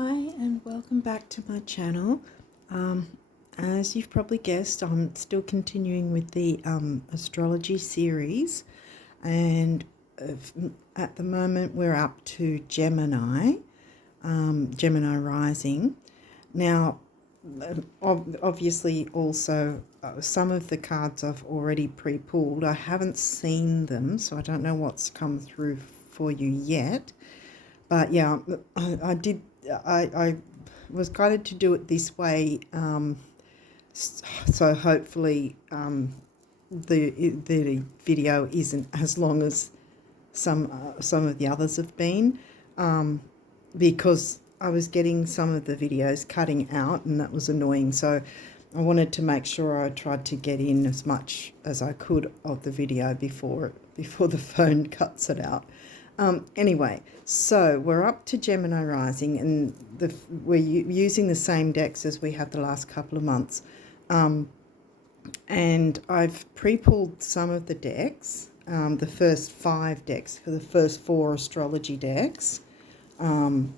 Hi and welcome back to my channel. As you've probably guessed, I'm still continuing with the astrology series, and at the moment we're up to Gemini, Gemini rising. Now, obviously also some of the cards I've already pre-pulled. I haven't seen them, so I don't know what's come through for you yet. But yeah, I was guided to do it this way, so hopefully the video isn't as long as some of the others have been, because I was getting some of the videos cutting out, and that was annoying. So I wanted to make sure I tried to get in as much as I could of the video before the phone cuts it out. Anyway, so we're up to Gemini rising, and we're using the same decks as we have the last couple of months. And I've pre-pulled some of the decks, the first 5 decks for the first 4 astrology decks, and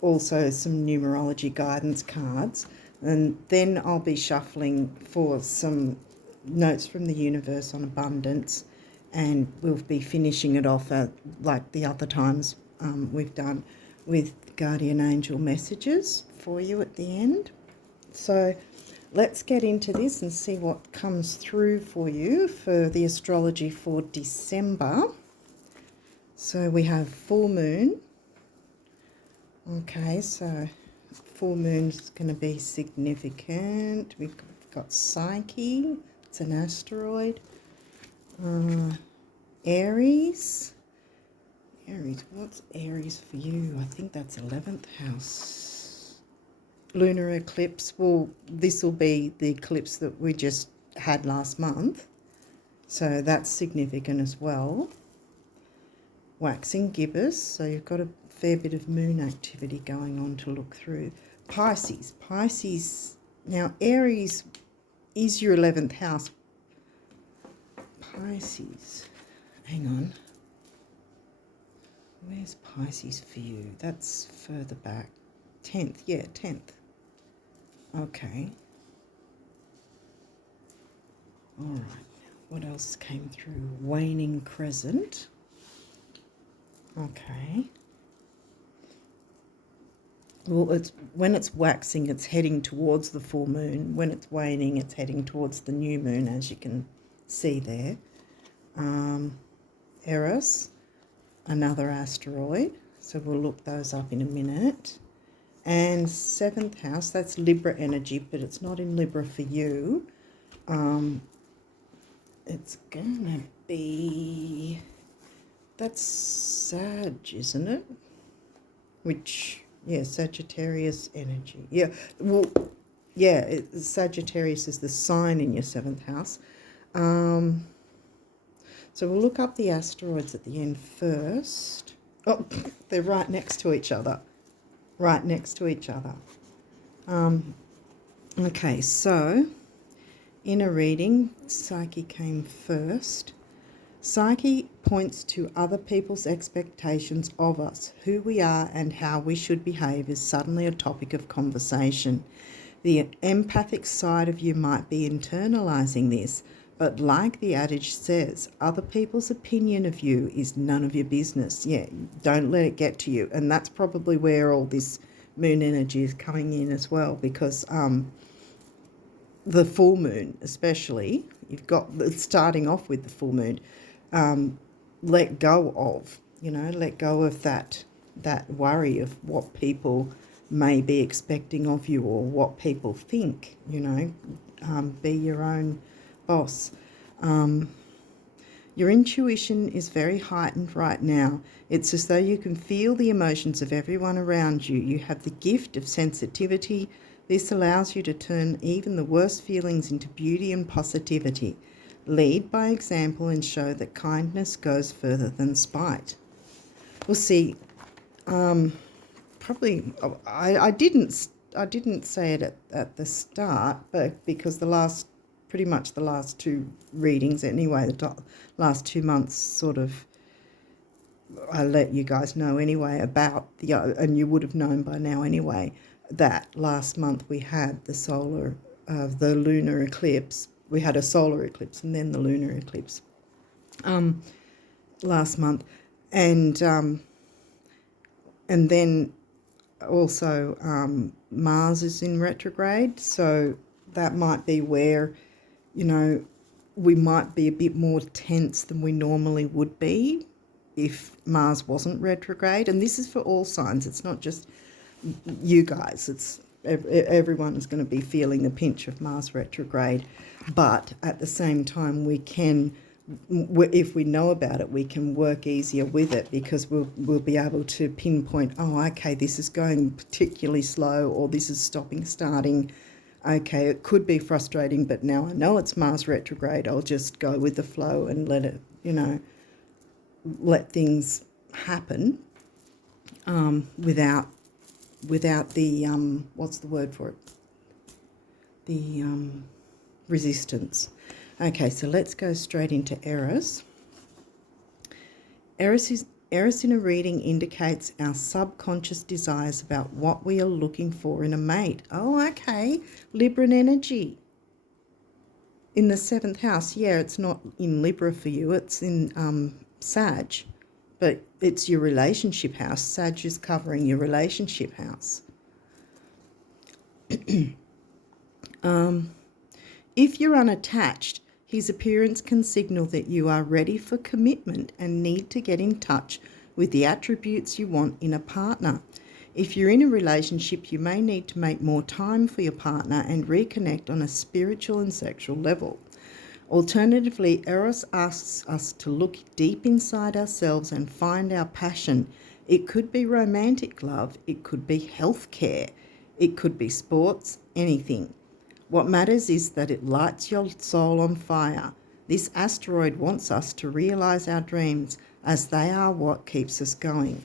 also some numerology guidance cards. And then I'll be shuffling for some notes from the universe on abundance, and we'll be finishing it off like the other times we've done, with guardian angel messages for you at the end. So let's get into this and see what comes through for you for the astrology for December. So we have full moon. Okay, so full moon's going to be significant. We've got Psyche, it's an asteroid. Aries, what's Aries for you? I think that's 11th house. Lunar eclipse, well, this will be the eclipse that we just had last month, so that's significant as well. Waxing gibbous, so you've got a fair bit of moon activity going on to look through. Pisces, now Aries is your 11th house. Pisces, hang on, where's Pisces for you? That's further back. 10th, yeah, 10th. Okay. All right, what else came through? Waning crescent. Okay. Well, when it's waxing, it's heading towards the full moon. When it's waning, it's heading towards the new moon, as you can see there. Eros, another asteroid, so we'll look those up in a minute. And 7th house, that's Libra energy, but it's not in Libra for you. It's gonna be, that's Sag, isn't it? Which, yeah, Sagittarius energy. Yeah, well, yeah, Sagittarius is the sign in your 7th house. So we'll look up the asteroids at the end first. Oh, they're right next to each other. Right next to each other. Okay, so in a reading, Psyche came first. Psyche points to other people's expectations of us. Who we are and how we should behave is suddenly a topic of conversation. The empathic side of you might be internalizing this, but like the adage says, other people's opinion of you is none of your business. Yeah, don't let it get to you. And that's probably where all this moon energy is coming in as well, because the full moon especially, you've got starting off with the full moon, let go of, let go of that worry of what people may be expecting of you or what people think, be your own boss. Your intuition is very heightened right now. It's as though you can feel the emotions of everyone around you. You have the gift of sensitivity. This allows you to turn even the worst feelings into beauty and positivity. Lead by example and show that kindness goes further than spite. We'll see. Probably I didn't say it at the start, but because pretty much the last 2 readings anyway, the last 2 months sort of I let you guys know anyway about and you would have known by now anyway, that last month we had the lunar eclipse. We had a solar eclipse and then the lunar eclipse last month, and then also Mars is in retrograde, so that might be where, we might be a bit more tense than we normally would be if Mars wasn't retrograde. And this is for all signs. It's not just you guys. It's everyone is going to be feeling the pinch of Mars retrograde. But at the same time, if we know about it, we can work easier with it, because we'll be able to pinpoint, oh, okay, this is going particularly slow, or this is starting. Okay, it could be frustrating, but now I know it's Mars retrograde. I'll just go with the flow and let it, let things happen without the what's the word for it? The resistance. Okay, so let's go straight into Eris. Eris in a reading indicates our subconscious desires about what we are looking for in a mate. Oh, okay. Libran energy. In the 7th house, yeah, it's not in Libra for you, it's in Sag, but it's your relationship house. Sag is covering your relationship house. If you're unattached, his appearance can signal that you are ready for commitment and need to get in touch with the attributes you want in a partner. If you're in a relationship, you may need to make more time for your partner and reconnect on a spiritual and sexual level. Alternatively, Eros asks us to look deep inside ourselves and find our passion. It could be romantic love, it could be healthcare, it could be sports, anything. What matters is that it lights your soul on fire. This asteroid wants us to realise our dreams, as they are what keeps us going.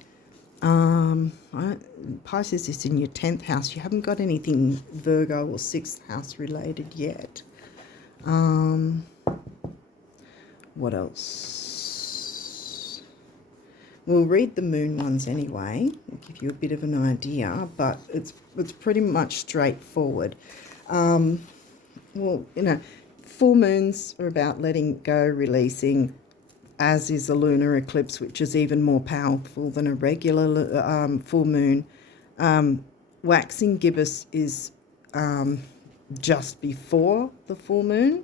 Pisces is in your 10th house. You haven't got anything Virgo or 6th house related yet. What else? We'll read the moon ones anyway. I'll give you a bit of an idea, but it's pretty much straightforward. Full moons are about letting go, releasing, as is a lunar eclipse, which is even more powerful than a regular full moon. Waxing gibbous is just before the full moon.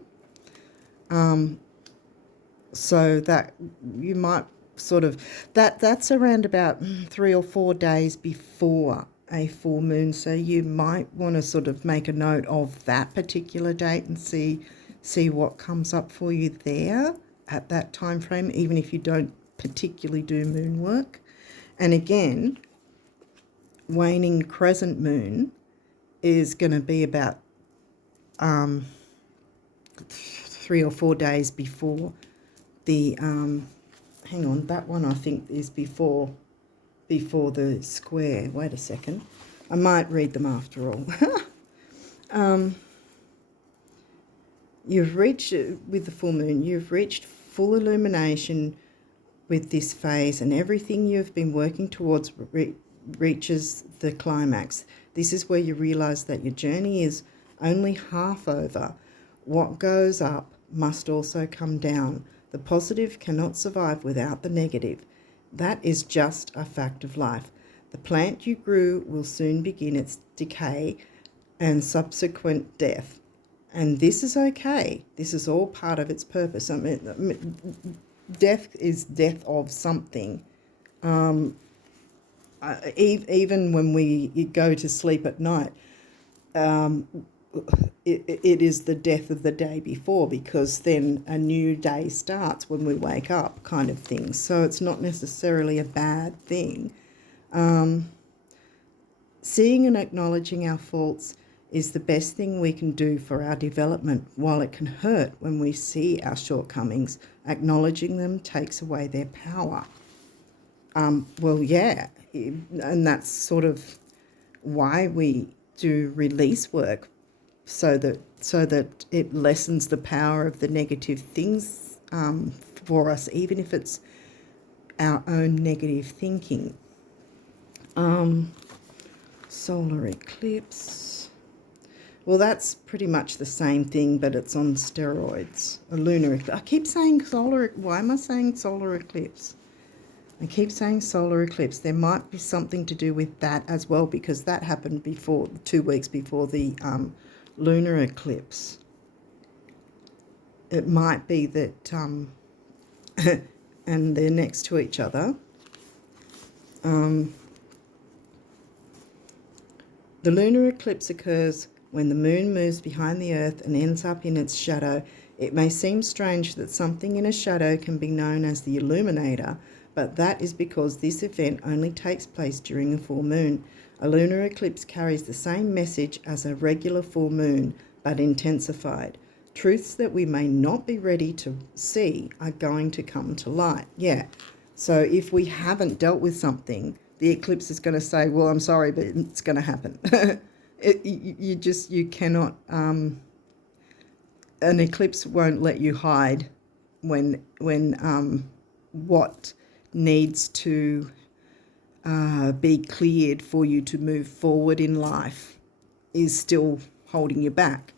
So that you might that's around about 3 or 4 days before a full moon. So you might want to sort of make a note of that particular date and see what comes up for you there at that time frame, even if you don't particularly do moon work. And again, waning crescent moon is going to be about 3 or 4 days before the hang on, that one I think is before the square. Wait a second, I might read them after all. You've reached, with the full moon, you've reached full illumination with this phase, and everything you've been working towards reaches the climax. This is where you realise that your journey is only half over. What goes up must also come down. The positive cannot survive without the negative. That is just a fact of life. The plant you grew will soon begin its decay and subsequent death. And this is okay. This is all part of its purpose. I mean, death is death of something. Even when we go to sleep at night, it is the death of the day before, because then a new day starts when we wake up, kind of thing. So it's not necessarily a bad thing. Seeing and acknowledging our faults is the best thing we can do for our development. While it can hurt when we see our shortcomings, acknowledging them takes away their power. Well, yeah, and that's sort of why we do release work, so that it lessens the power of the negative things for us, even if it's our own negative thinking. Solar eclipse. Well, that's pretty much the same thing, but it's on steroids. A lunar eclipse. I keep saying solar. Why am I saying solar eclipse? I keep saying solar eclipse. There might be something to do with that as well, because that happened before, 2 weeks before the lunar eclipse. It might be that, and they're next to each other. The lunar eclipse occurs when the moon moves behind the earth and ends up in its shadow. It may seem strange that something in a shadow can be known as the illuminator, but that is because this event only takes place during a full moon. A lunar eclipse carries the same message as a regular full moon, but intensified. Truths that we may not be ready to see are going to come to light. Yeah. So if we haven't dealt with something, the eclipse is going to say, well, I'm sorry, but it's going to happen. You cannot, an eclipse won't let you hide when what needs to be cleared for you to move forward in life is still holding you back.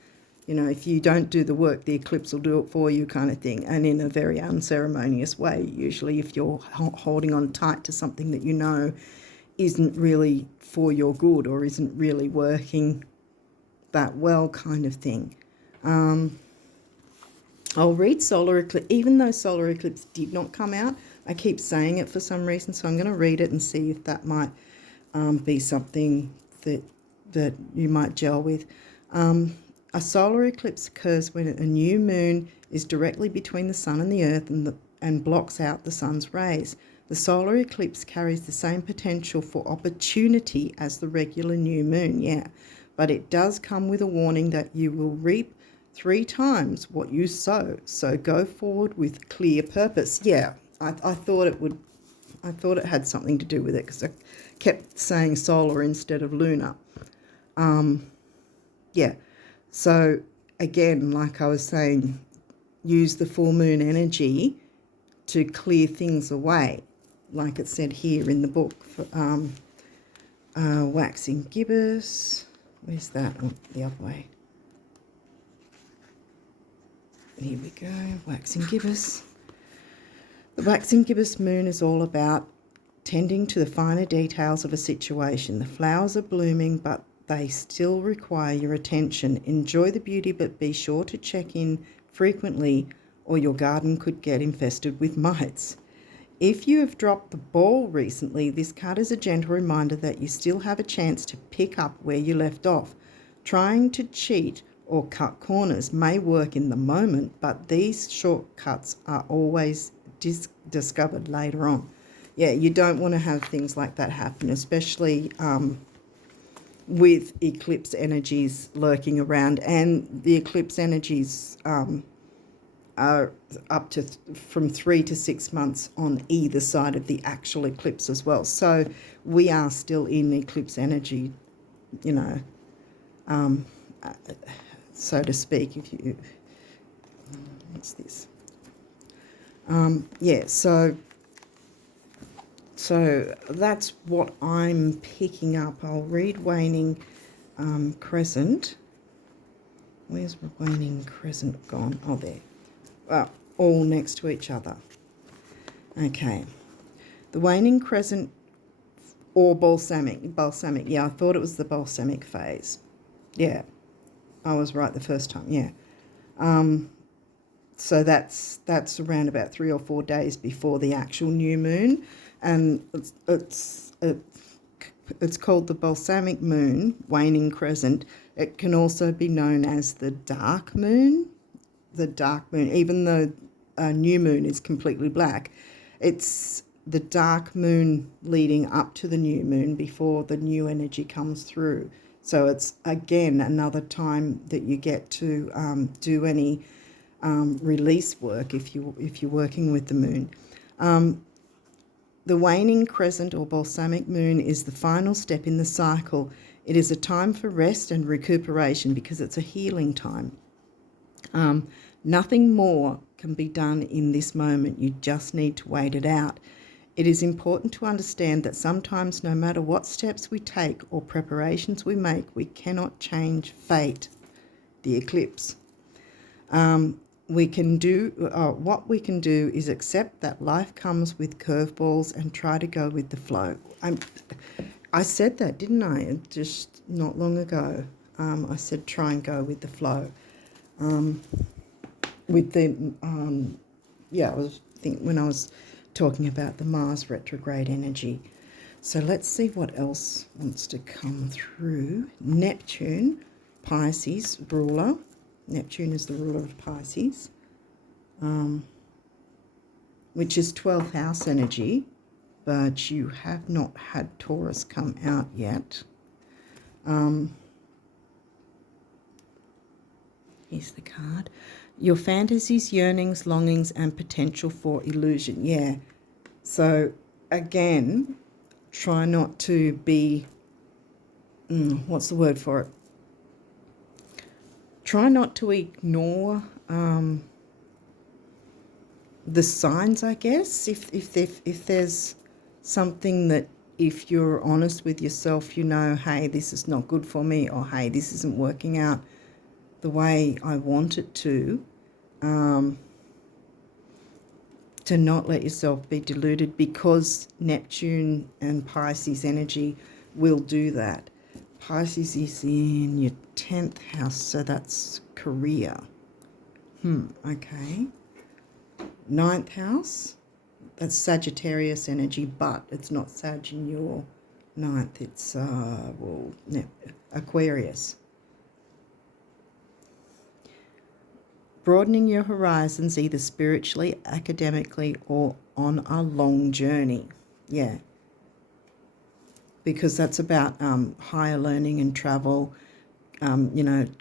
You know, if you don't do the work, the eclipse will do it for you, kind of thing, and in a very unceremonious way, usually, if you're holding on tight to something that you know isn't really for your good or isn't really working that well, kind of thing. I'll read solar eclipse, even though solar eclipse did not come out. I keep saying it for some reason, so I'm going to read it and see if that might be something that you might gel with. A solar eclipse occurs when a new moon is directly between the sun and the earth and blocks out the sun's rays. The solar eclipse carries the same potential for opportunity as the regular new moon, but it does come with a warning that you will reap 3 times what you sow. So go forward with clear purpose. I thought it would. I thought it had something to do with it because I kept saying solar instead of lunar. So again, like I was saying, use the full moon energy to clear things away, like it said here in the book. For, waxing gibbous. Where's that? Oh, the other way. Here we go. Waxing gibbous. The waxing gibbous moon is all about tending to the finer details of a situation. The flowers are blooming, but they still require your attention. Enjoy the beauty, but be sure to check in frequently or your garden could get infested with mites. If you have dropped the ball recently, this card is a gentle reminder that you still have a chance to pick up where you left off. Trying to cheat or cut corners may work in the moment, but these shortcuts are always discovered later on. You don't want to have things like that happen, especially with eclipse energies lurking around, and the eclipse energies are up to from 3 to 6 months on either side of the actual eclipse as well. So we are still in eclipse energy, so to speak. If you, what's this? So that's what I'm picking up. I'll read waning crescent. Where's waning crescent gone? Oh, there. Well, all next to each other. Okay. The waning crescent or balsamic. Yeah, I thought it was the balsamic phase. Yeah, I was right the first time. So that's around about 3 or 4 days before the actual new moon, and it's called the balsamic moon, waning crescent. It can also be known as the dark moon. The dark moon, even though a new moon is completely black, it's the dark moon leading up to the new moon before the new energy comes through. So it's again another time that you get to do any release work if you're working with the moon. The waning crescent or balsamic moon is the final step in the cycle. It is a time for rest and recuperation because it's a healing time. Nothing more can be done in this moment. You just need to wait it out. It is important to understand that sometimes no matter what steps we take or preparations we make, we cannot change fate, the eclipse. What we can do is accept that life comes with curveballs and try to go with the flow. I said that, didn't I? Just not long ago. I said try and go with the flow. When I was talking about the Mars retrograde energy. So let's see what else wants to come through. Neptune, Pisces ruler. Neptune is the ruler of Pisces, which is 12th house energy, but you have not had Taurus come out yet. Here's the card. Your fantasies, yearnings, longings, and potential for illusion. Yeah. So, again, try not to be, what's the word for it? Try not to ignore the signs, I guess. If there's something that, if you're honest with yourself, you know, hey, this is not good for me, or hey, this isn't working out the way I want it to not let yourself be deluded, because Neptune and Pisces energy will do that. Pisces is in your 10th house, so that's career. Okay. 9th house, that's Sagittarius energy, but it's not Sag in your 9th, it's Aquarius. Broadening your horizons either spiritually, academically, or on a long journey. Yeah. Because that's about higher learning and travel,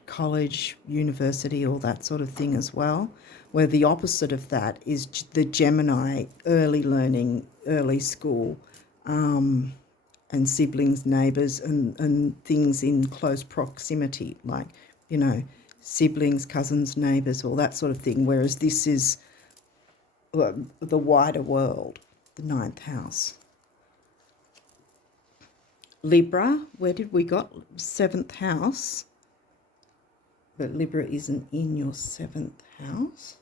college, university, all that sort of thing as well. Where the opposite of that is the Gemini, early learning, early school, and siblings, neighbours, and things in close proximity, like, siblings, cousins, neighbours, all that sort of thing, whereas this is the wider world, the 9th house. Libra, where did we got? 7th house, but Libra isn't in your 7th house.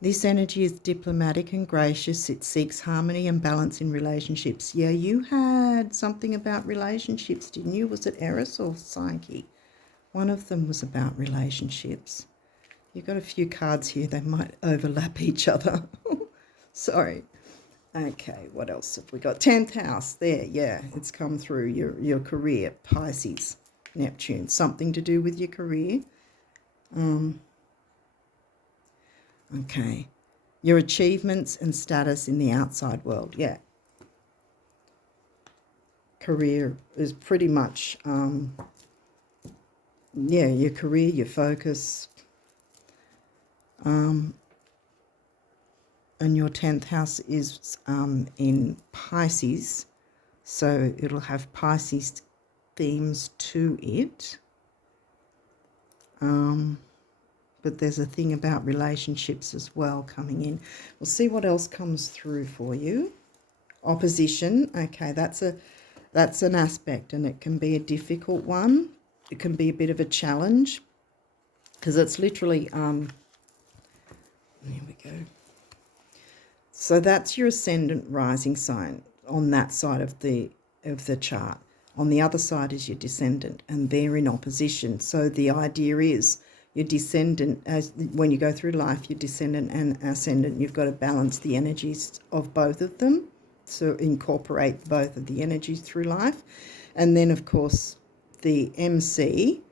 This energy is diplomatic and gracious. It seeks harmony and balance in relationships. Yeah, you had something about relationships, didn't you? Was it Eris or Psyche? One of them was about relationships. You've got a few cards here. They might overlap each other. Sorry. Okay, what else have we got? 10th house. There, yeah, it's come through. Your career, Pisces, Neptune. Something to do with your career. Okay. Your achievements and status in the outside world. Yeah. Career is pretty much... your career, your focus, and your 10th house is in Pisces, so it'll have Pisces themes to it, but there's a thing about relationships as well coming in. We'll see what else comes through for you. Opposition, okay, that's an aspect, and it can be a difficult one. It can be a bit of a challenge, because it's literally, there we go. So that's your ascendant rising sign on that side of the chart. On the other side is your descendant, and they're in opposition. So the idea is your descendant, as when you go through life, your descendant and ascendant, you've got to balance the energies of both of them. So incorporate both of the energies through life. And then, of course, the MC,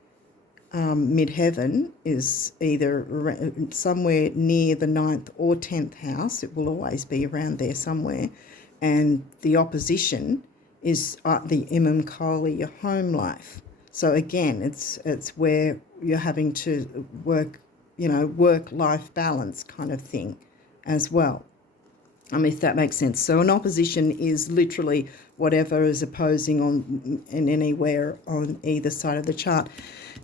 midheaven, is either somewhere near the 9th or 10th house. It will always be around there somewhere. And the opposition is the Imam Kali, your home life. So again, it's where you're having to work, work-life balance kind of thing as well. If that makes sense. So an opposition is literally whatever is opposing in anywhere on either side of the chart.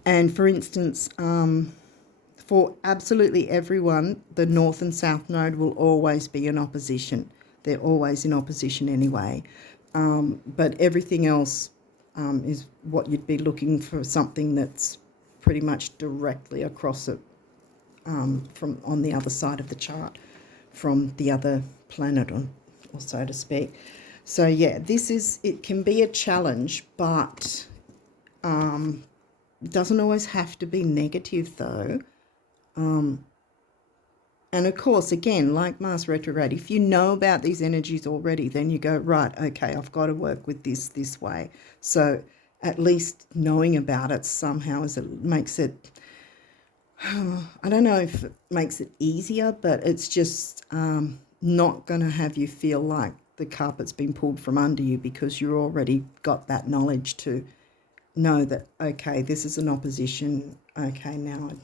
And for instance, for absolutely everyone, the North and South Node will always be in opposition. They're always in opposition anyway. But everything else is what you'd be looking for, something that's pretty much directly across it from on the other side of the chart from the other planet, or so to speak. So yeah, it can be a challenge, but doesn't always have to be negative though. And of course, again, like Mars retrograde, if you know about these energies already, then you go, right, okay, I've got to work with this way. So at least knowing about it somehow makes it, I don't know if it makes it easier, but it's just not going to have you feel like the carpet's been pulled from under you, because you've already got that knowledge to know that, okay, this is an opposition. Okay, now I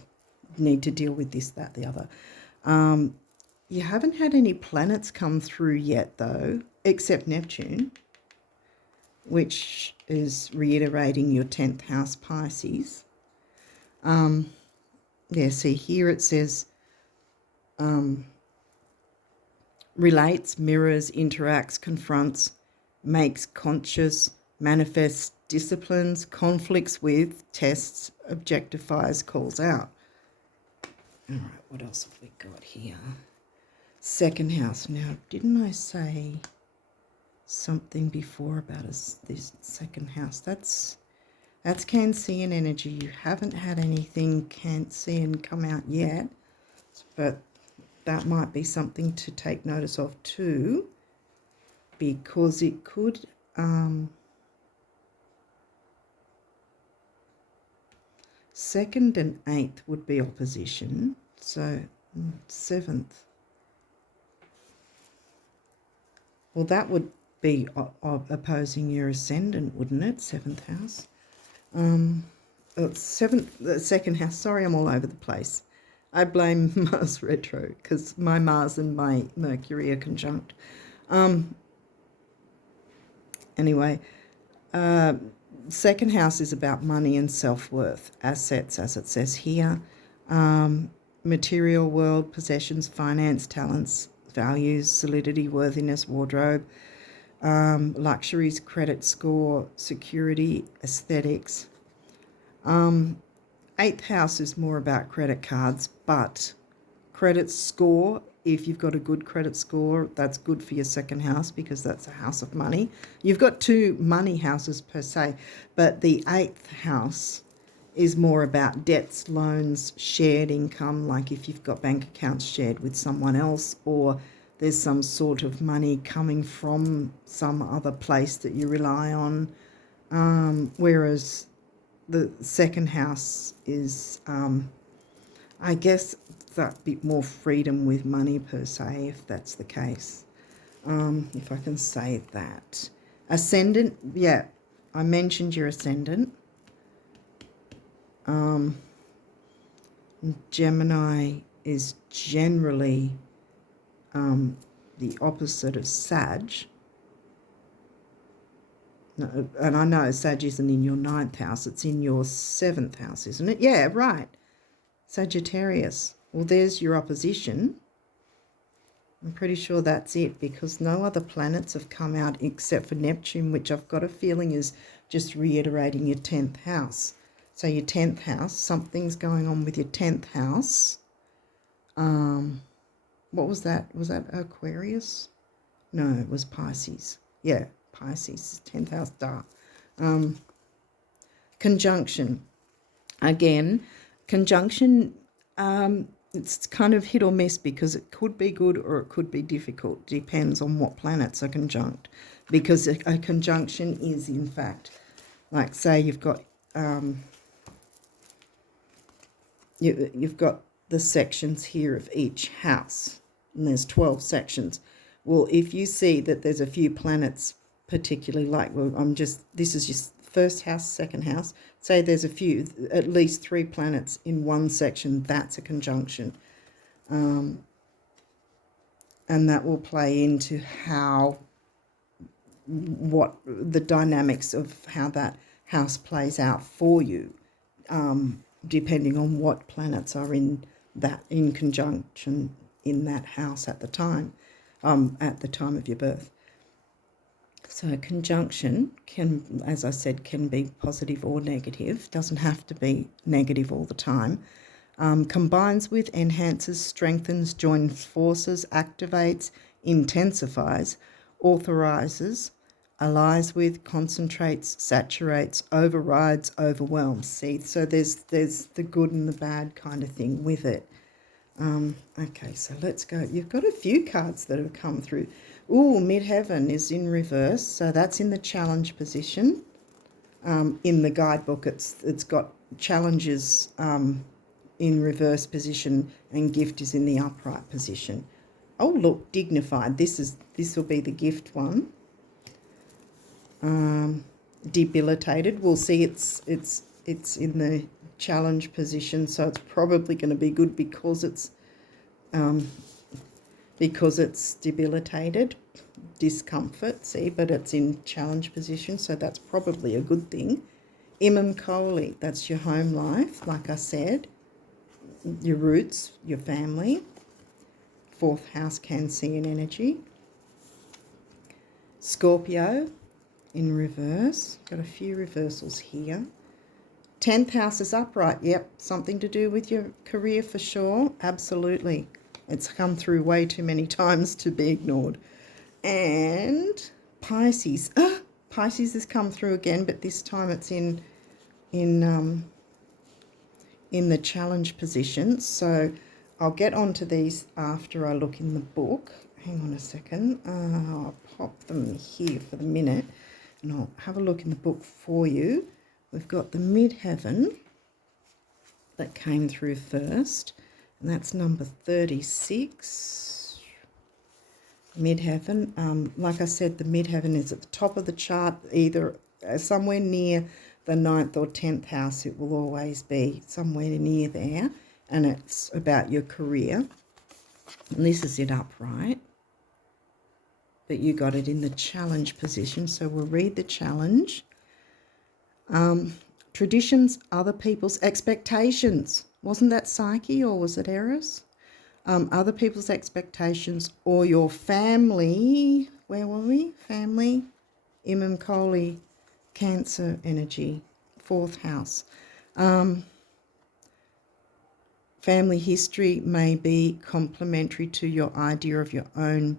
need to deal with this, that, the other. You haven't had any planets come through yet, though, except Neptune, which is reiterating your 10th house Pisces. Yeah, see, here it says relates, mirrors, interacts, confronts, makes conscious, manifests, disciplines, conflicts with, tests, objectifies, calls out. All right, what else have we got here? Second house. Now, didn't I say something before about this second house? That's Cancerian energy. You haven't had anything Cancerian come out yet, but that might be something to take notice of too, because it could second and eighth would be opposition, so seventh. Well, that would be opposing your ascendant, wouldn't it? Seventh house. The second house. Sorry, I'm all over the place. I blame Mars retro because my Mars and my Mercury are conjunct. Anyway, second house is about money and self-worth, assets, as it says here, material world, possessions, finance, talents, values, solidity, worthiness, wardrobe, luxuries, credit score, security, aesthetics. Eighth house is more about credit cards, but credit score, if you've got a good credit score, that's good for your second house because that's a house of money. You've got two money houses per se, but the eighth house is more about debts, loans, shared income, like if you've got bank accounts shared with someone else, or there's some sort of money coming from some other place that you rely on, whereas the second house is, I guess, that bit more freedom with money per se, if that's the case, if I can say that. Ascendant, yeah, I mentioned your ascendant. Gemini is generally the opposite of Sag. No, and I know Sag isn't in your 9th house, it's in your 7th house, isn't it? Yeah, right. Sagittarius. Well, there's your opposition. I'm pretty sure that's it, because no other planets have come out except for Neptune, which I've got a feeling is just reiterating your 10th house. So your 10th house, something's going on with your 10th house. What was that? Was that Aquarius? No, it was Pisces. Yeah, Pisces, 10th house dark. Conjunction. Again, conjunction, it's kind of hit or miss because it could be good or it could be difficult. Depends on what planets are conjunct. Because a conjunction is, in fact, like say you've got you've got the sections here of each house, and there's 12 sections. Well, if you see that there's a few planets, particularly like, well, this is your first house, second house, say there's a few, at least 3 planets in one section, that's a conjunction. And that will play into what the dynamics of how that house plays out for you, depending on what planets are in conjunction in that house at the time. at the time of your birth. So a conjunction can, as I said, can be positive or negative. Doesn't have to be negative all the time. Combines with, enhances, strengthens, joins forces, activates, intensifies, authorizes, allies with, concentrates, saturates, overrides, overwhelms. See, so there's the good and the bad kind of thing with it. Okay, so let's go. You've got a few cards that have come through. Ooh, midheaven is in reverse, so that's in the challenge position. In the guidebook, it's got challenges in reverse position, and gift is in the upright position. Oh, look, dignified. This will be the gift one. Debilitated. We'll see. It's in the challenge position, so it's probably going to be good because it's debilitated, discomfort. See, but it's in challenge position, so that's probably a good thing. Imam Kohli. That's your home life, like I said. Your roots, your family. 4th house, Cancerian energy. Scorpio in reverse. Got a few reversals here. 10th house is upright. Yep, something to do with your career for sure. Absolutely. It's come through way too many times to be ignored. And Pisces. Pisces has come through again, but this time it's in the challenge position. So I'll get onto these after I look in the book. Hang on a second. I'll pop them here for the minute and I'll have a look in the book for you. We've got the midheaven that came through first, and that's number 36. Midheaven. Like I said, the midheaven is at the top of the chart, either somewhere near the 9th or 10th house. It will always be somewhere near there, and it's about your career. And this is it upright, but you got it in the challenge position, so we'll read the challenge. Traditions, other people's expectations. Wasn't that Psyche, or was it Eris? Other people's expectations, or your family. Where were we? Family. Imam Kohli, Cancer energy, 4th house. Family history may be complementary to your idea of your own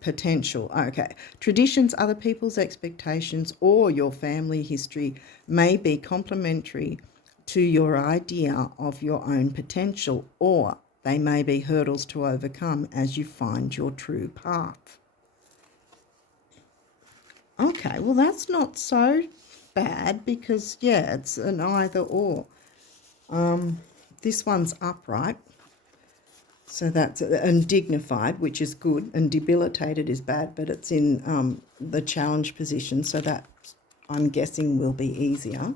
potential. Okay. Traditions, other people's expectations, or your family history may be complementary to your idea of your own potential, or they may be hurdles to overcome as you find your true path. Okay, well, that's not so bad because, yeah, it's an either or. This one's upright. So that's, and dignified, which is good, and debilitated is bad, but it's in the challenge position, so that I'm guessing will be easier.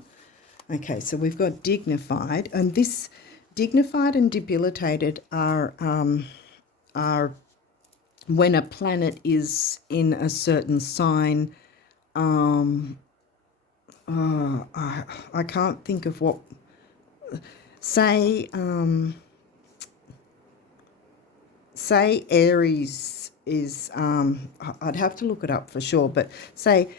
Okay, so we've got dignified, and this dignified and debilitated are when a planet is in a certain sign. I can't think of what. Say Aries is, I'd have to look it up for sure, but say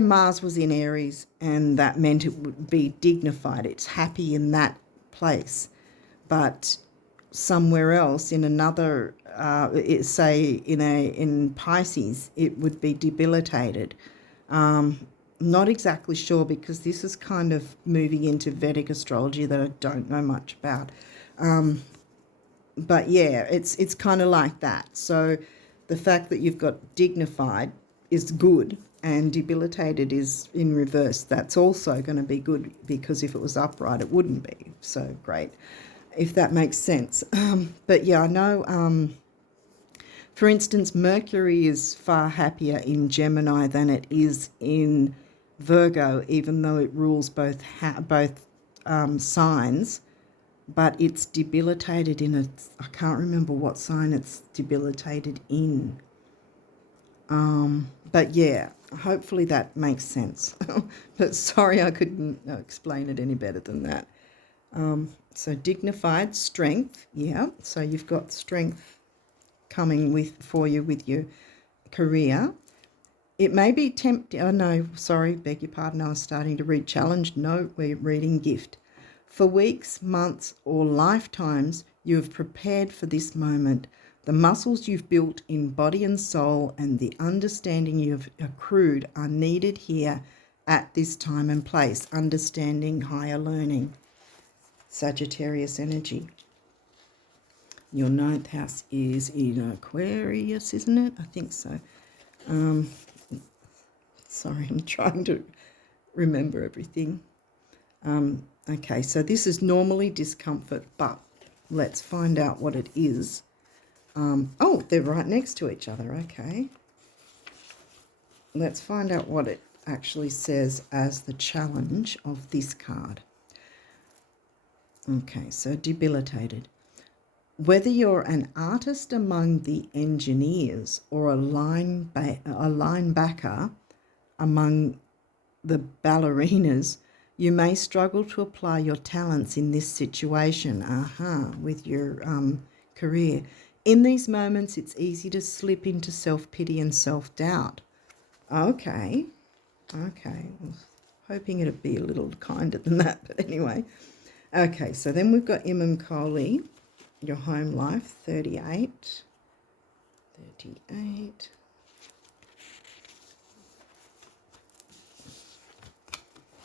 Mars was in Aries, and that meant it would be dignified. It's happy in that place. But somewhere else in another, say in Pisces, it would be debilitated. Not exactly sure, because this is kind of moving into Vedic astrology that I don't know much about. But yeah, it's kind of like that. So the fact that you've got dignified is good, and debilitated is in reverse. That's also going to be good, because if it was upright, it wouldn't be. So great, if that makes sense. But yeah, I know, for instance, Mercury is far happier in Gemini than it is in Virgo, even though it rules both signs. But it's debilitated in I can't remember what sign it's debilitated in. But yeah, hopefully that makes sense. But sorry, I couldn't explain it any better than that. So dignified, strength, yeah. So you've got strength coming for you with your career. It may be tempting. Oh, no, sorry, beg your pardon. I was starting to read challenge. No, we're reading gift. For weeks, months, or lifetimes, you have prepared for this moment. The muscles you've built in body and soul and the understanding you've accrued are needed here at this time and place. Understanding, higher learning. Sagittarius energy. Your 9th house is in Aquarius, isn't it? I think so. Sorry, I'm trying to remember everything. Okay, so this is normally discomfort, but let's find out what it is. Oh, they're right next to each other. Okay. Let's find out what it actually says as the challenge of this card. Okay, so debilitated. Whether you're an artist among the engineers or a linebacker among the ballerinas, you may struggle to apply your talents in this situation, with your career. In these moments, it's easy to slip into self-pity and self-doubt. Okay. I was hoping it'd be a little kinder than that, but anyway. Okay, so then we've got Imam Kohli, your home life, 38.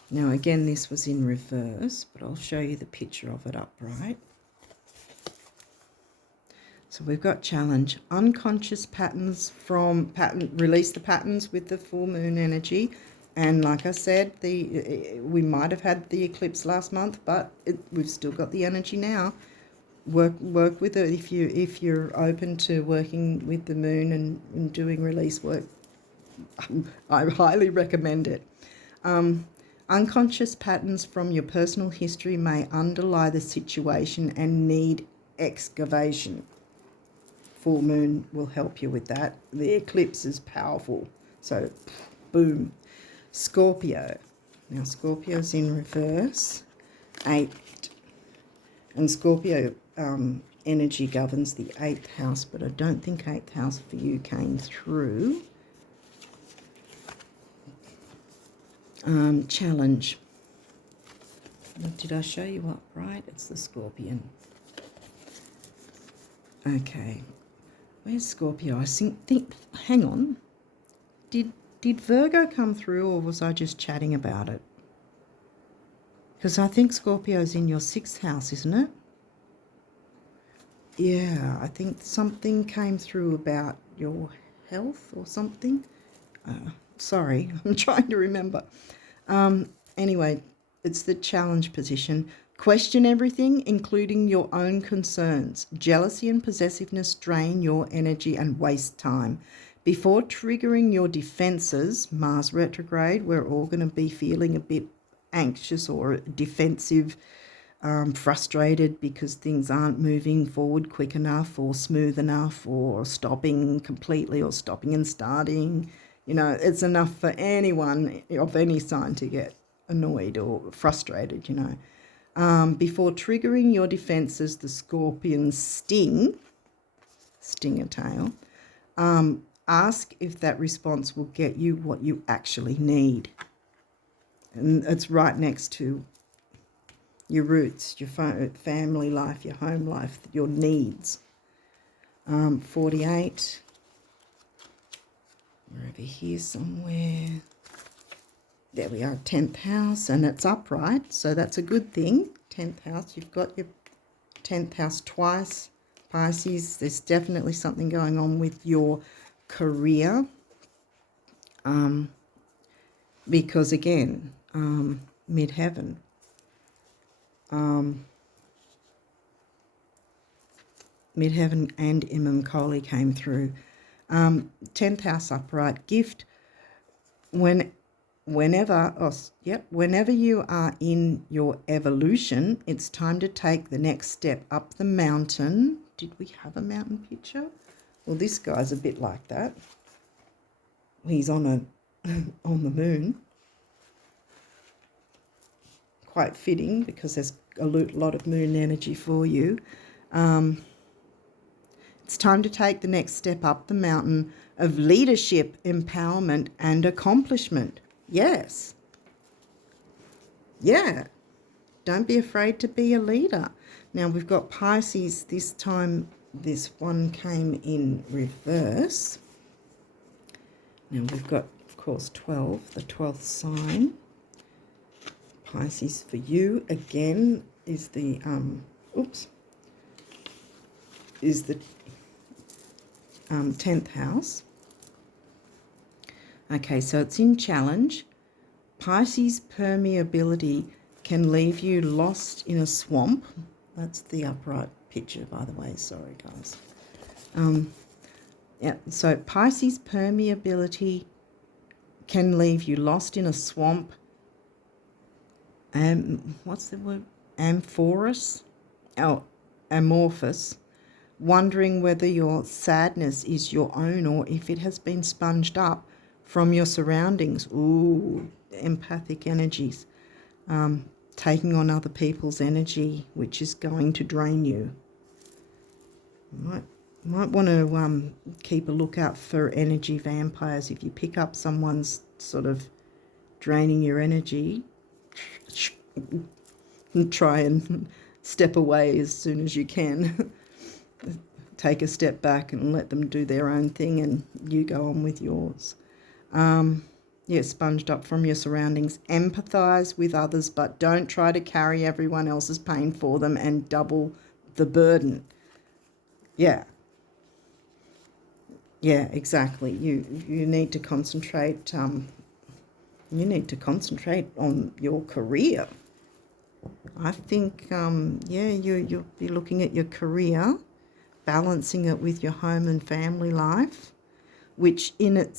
Now, again, this was in reverse, but I'll show you the picture of it upright. So we've got challenge, unconscious patterns release the patterns with the full moon energy. And like I said, we might have had the eclipse last month, but we've still got the energy now. Work with it if you're open to working with the moon and doing release work. I highly recommend it. Unconscious patterns from your personal history may underlie the situation and need excavation. Full moon will help you with that. The eclipse is powerful. So, boom. Scorpio. Now, Scorpio's in reverse. 8. And Scorpio energy governs the 8th house, but I don't think 8th house for you came through. Challenge. Did I show you up right? It's the Scorpion. Okay. Where's Scorpio? I think hang on. Did Virgo come through, or was I just chatting about it? Because I think Scorpio's in your 6th house, isn't it? Yeah, I think something came through about your health or something. Sorry, I'm trying to remember. Anyway, it's the challenge position. Question everything, including your own concerns. Jealousy and possessiveness drain your energy and waste time. Before triggering your defenses, Mars retrograde, we're all going to be feeling a bit anxious or defensive, frustrated because things aren't moving forward quick enough or smooth enough, or stopping completely or stopping and starting. You know, it's enough for anyone of any sign to get annoyed or frustrated, you know. Before triggering your defenses, the Scorpion's sting a tail, ask if that response will get you what you actually need. And it's right next to your roots, your family life, your home life, your needs. 48. We're over here somewhere. There we are, 10th house, and it's upright, so that's a good thing. 10th house, you've got your 10th house twice. Pisces, there's definitely something going on with your career. Because again, midheaven. Midheaven and Imam Kohli came through. 10th house upright, gift. Whenever you are in your evolution, it's time to take the next step up the mountain. Did we have a mountain picture? Well, this guy's a bit like that. He's on on the moon. Quite fitting because there's a lot of moon energy for you. It's It's time to take the next step up the mountain of leadership, empowerment, and accomplishment. Yes. Yeah. Don't be afraid to be a leader. Now we've got Pisces. This time this one came in reverse. Now we've got, of course, 12, the 12th sign. Pisces for you again is the 10th house. Okay, so it's in challenge. Pisces permeability can leave you lost in a swamp. That's the upright picture, by the way. Sorry, guys. Yeah, so Pisces permeability can leave you lost in a swamp. What's the word? Amorphous. Wondering whether your sadness is your own or if it has been sponged up from your surroundings. Ooh, empathic energies. Taking on other people's energy, which is going to drain you. Might want to keep a lookout for energy vampires. If you pick up someone's sort of draining your energy, try and step away as soon as you can. Take a step back and let them do their own thing and you go on with yours. Yeah, sponged up from your surroundings. Empathise with others, but don't try to carry everyone else's pain for them and double the burden. Yeah. Yeah, exactly. You need to concentrate. You need to concentrate on your career. I think, you'll be looking at your career, balancing it with your home and family life, which in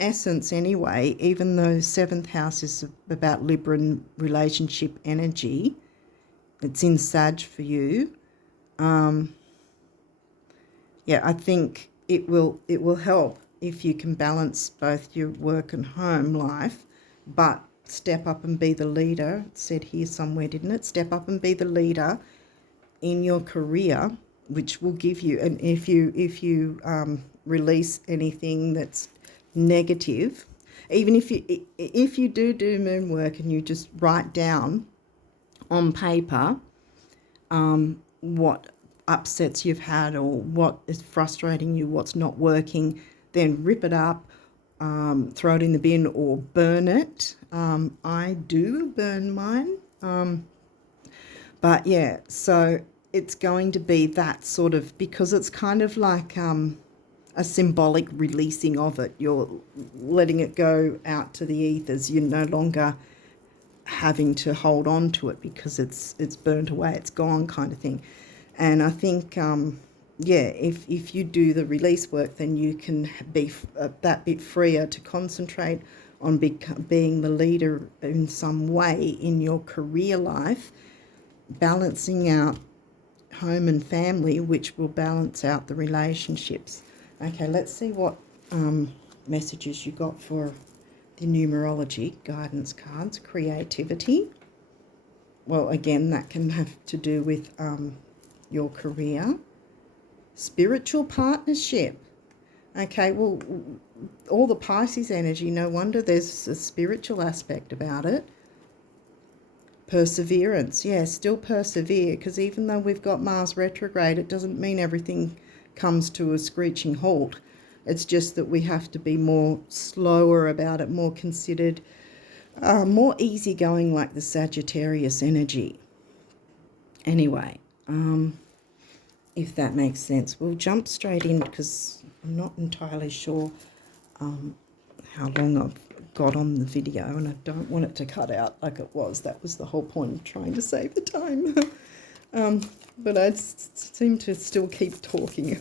essence anyway, even though 7th house is about Libra relationship energy, it's in Sag for you. I think it will help if you can balance both your work and home life, but step up and be the leader. It said here somewhere, didn't it? Step up and be the leader in your career, which will give you, and if you release anything that's negative, even if you do moon work and you just write down on paper what upsets you've had or what is frustrating you, what's not working, then rip it up, throw it in the bin or burn it. I do burn mine. But yeah, so it's going to be that sort of, because it's kind of like a symbolic releasing of it. You're letting it go out to the ethers. You're no longer having to hold on to it because it's burnt away, it's gone kind of thing. And I think, if you do the release work, then you can be that bit freer to concentrate on being the leader in some way in your career life, balancing out home and family, which will balance out the relationships. Okay, let's see what messages you got for the numerology guidance cards. Creativity. Well, again, that can have to do with your career. Spiritual partnership. Okay, well, all the Pisces energy, no wonder there's a spiritual aspect about it. Perseverance. Yeah, still persevere, because even though we've got Mars retrograde, it doesn't mean everything comes to a screeching halt. It's just that we have to be more slower about it, more considered, more easygoing, like the Sagittarius energy. Anyway, if that makes sense. We'll jump straight in because I'm not entirely sure how long I've got on the video, and I don't want it to cut out like it was. That was the whole point of trying to save the time. But I seem to still keep talking.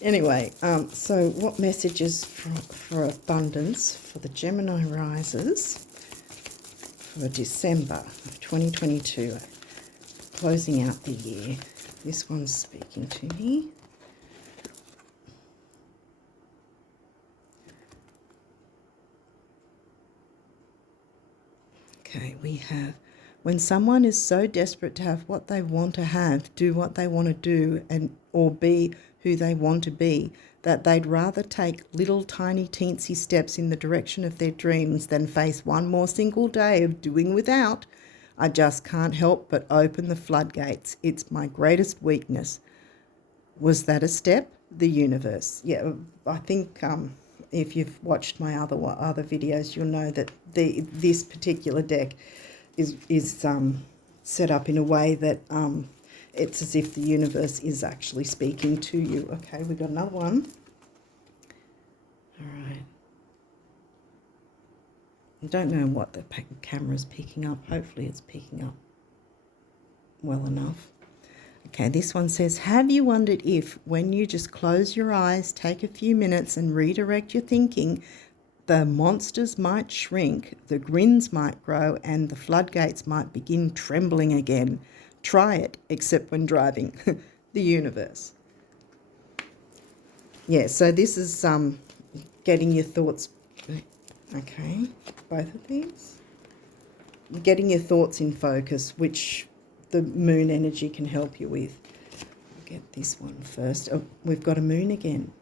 Anyway, so what messages for abundance for the Gemini risers for December of 2022, closing out the year? This one's speaking to me. Okay, we have When someone is so desperate to have what they want to have, do what they want to do, and or be who they want to be, that they'd rather take little tiny teensy steps in the direction of their dreams than face one more single day of doing without, I just can't help but open the floodgates. It's my greatest weakness. Was that a step? The universe. Yeah, I think if you've watched my other videos, you'll know that this particular deck is set up in a way that it's as if the universe is actually speaking to you. Okay, we got another one. All right. I don't know what the camera's picking up. Hopefully it's picking up well enough. Okay, this one says, have you wondered if, when you just close your eyes, take a few minutes and redirect your thinking, the monsters might shrink, the grins might grow, and the floodgates might begin trembling again? Try it, except when driving. The universe. Yeah, so this is getting your thoughts... Okay, both of these. Getting your thoughts in focus, which the moon energy can help you with. I'll get this one first. Oh, we've got a moon again.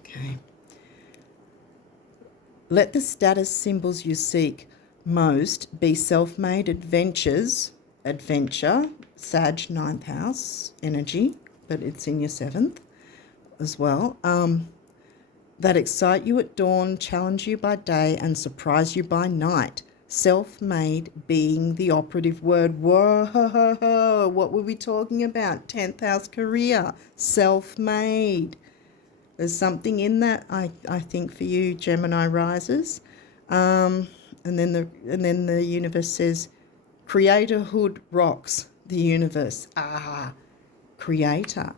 Okay. Let the status symbols you seek most be self-made adventures, Sag 9th house energy, but it's in your 7th as well, that excite you at dawn, challenge you by day, and surprise you by night. Self-made being the operative word. Whoa, what were we talking about? 10th house career, self-made. There's something in that, I think, for you Gemini risers. And then the universe says, creatorhood rocks the universe. Creator.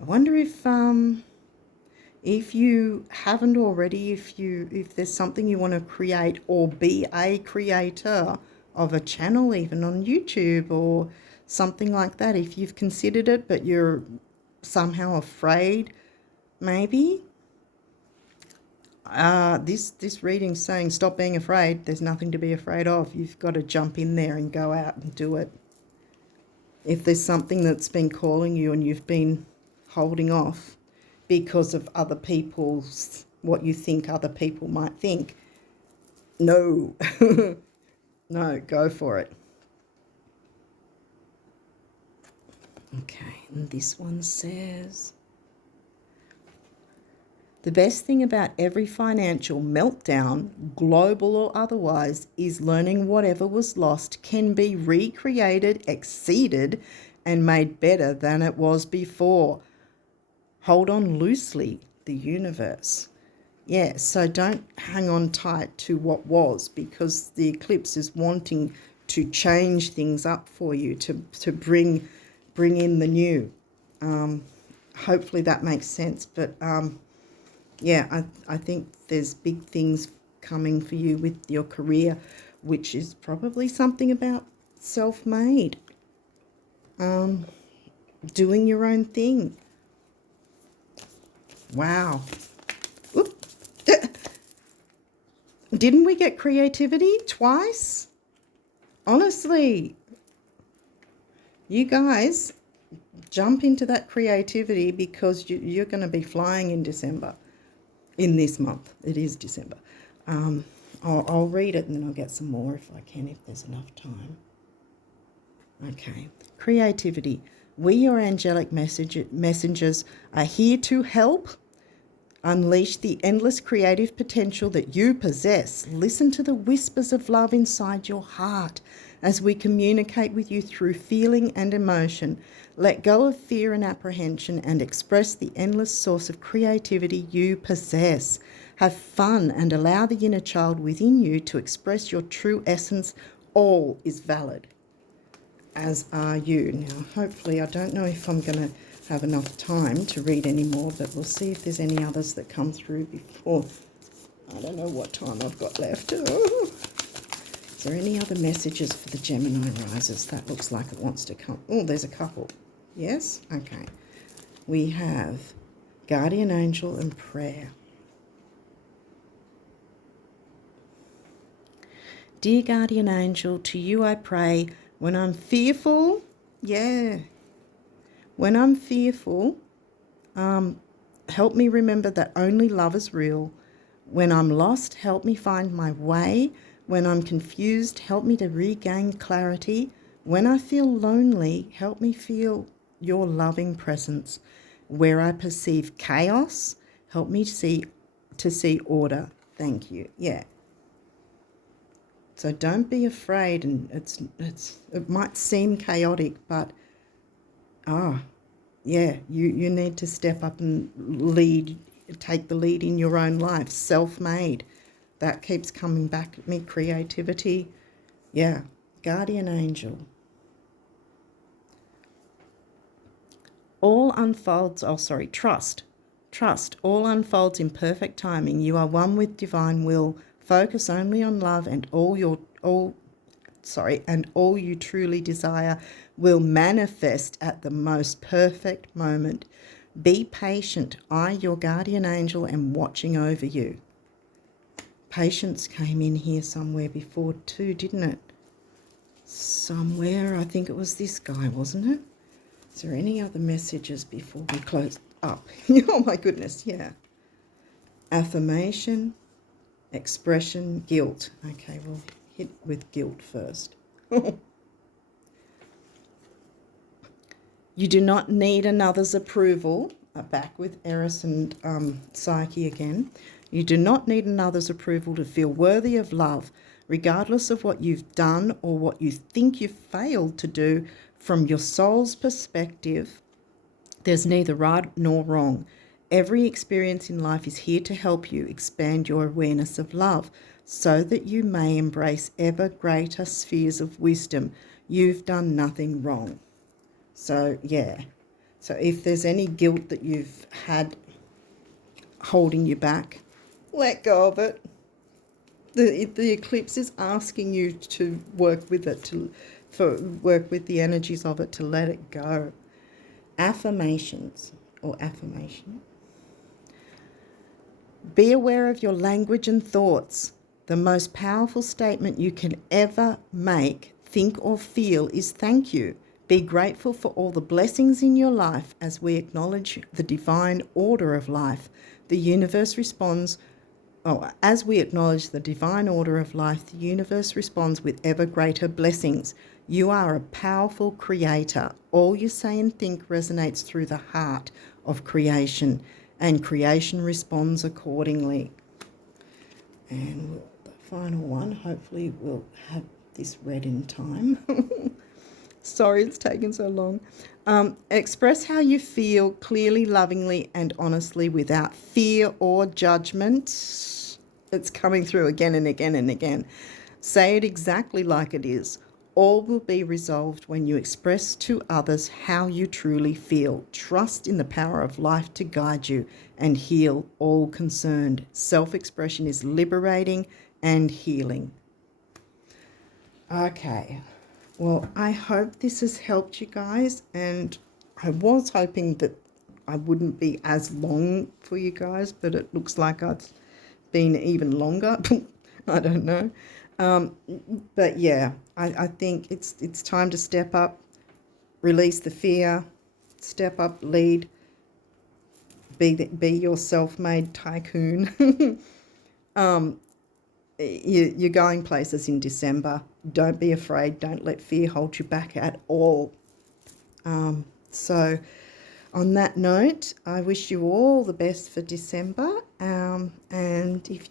I wonder if you haven't already, if there's something you want to create or be a creator of a channel, even on YouTube or something like that, if you've considered it but you're somehow afraid, maybe. This reading's saying stop being afraid. There's nothing to be afraid of. You've got to jump in there and go out and do it. If there's something that's been calling you and you've been holding off because of other people's, what you think other people might think, no. No, go for it. Okay, and this one says, the best thing about every financial meltdown, global or otherwise, is learning whatever was lost can be recreated, exceeded, and made better than it was before. Hold on loosely, the universe. Yeah, so don't hang on tight to what was, because the eclipse is wanting to change things up for you, to bring in the new. Hopefully that makes sense, but yeah, I think there's big things coming for you with your career, which is probably something about self-made, doing your own thing. Wow. Oop. Didn't we get creativity twice? Honestly, you guys jump into that creativity, because you're going to be flying in December. In this month. It is December. I'll read it and then I'll get some more if I can, if there's enough time. Okay. Creativity. We, your angelic messengers, are here to help unleash the endless creative potential that you possess. Listen to the whispers of love inside your heart as we communicate with you through feeling and emotion. Let go of fear and apprehension and express the endless source of creativity you possess. Have fun and allow the inner child within you to express your true essence. All is valid, as are you. Now, hopefully, I don't know if I'm going to have enough time to read any more, but we'll see if there's any others that come through before. I don't know what time I've got left. Oh. Is there any other messages for the Gemini risers? That looks like it wants to come. Oh, there's a couple. Yes? Okay. We have guardian angel and prayer. Dear guardian angel, to you I pray, when I'm fearful, when I'm fearful, help me remember that only love is real. When I'm lost, help me find my way. When I'm confused, help me to regain clarity. When I feel lonely, help me feel your loving presence. Where I perceive chaos, help me to see order. Thank you. Yeah. So don't be afraid, and it might seem chaotic, but you need to step up and take the lead in your own life. Self-made. That keeps coming back at me. Creativity. Yeah. Guardian angel. All unfolds, trust. Trust. All unfolds in perfect timing. You are one with divine will. Focus only on love, and all you truly desire will manifest at the most perfect moment. Be patient. I, your guardian angel, am watching over you. Patience came in here somewhere before too, didn't it? Somewhere, I think it was this guy, wasn't it? Is there any other messages before we close up? Oh my goodness, yeah. Affirmation, expression, guilt. Okay, we'll hit with guilt first. You do not need another's approval. Back with Eris and Psyche again. You do not need another's approval to feel worthy of love, regardless of what you've done or what you think you've failed to do. From your soul's perspective, there's neither right nor wrong. Every experience in life is here to help you expand your awareness of love so that you may embrace ever greater spheres of wisdom. You've done nothing wrong. So, yeah. So if there's any guilt that you've had holding you back, let go of it. The eclipse is asking you to work with it, work with the energies of it, to let it go. Affirmations or affirmation. Be aware of your language and thoughts. The most powerful statement you can ever make, think or feel is thank you. Be grateful for all the blessings in your life as we acknowledge the divine order of life. The universe responds. As we acknowledge the divine order of life, the universe responds with ever greater blessings. You are a powerful creator. All you say and think resonates through the heart of creation, and creation responds accordingly. And the final one, hopefully we'll have this read in time. Sorry it's taken so long. Express how you feel clearly, lovingly, and honestly without fear or judgment. It's coming through again and again and again. Say it exactly like it is. All will be resolved when you express to others how you truly feel. Trust in the power of life to guide you and heal all concerned. Self-expression is liberating and healing. Okay. Well, I hope this has helped you guys, and I was hoping that I wouldn't be as long for you guys, but it looks like it's been even longer. I don't know. But yeah, I think it's time to step up, release the fear, step up, lead, be your self-made tycoon. You're going places in December. Don't be afraid. Don't let fear hold you back at all. So on that note, I wish you all the best for December. And if you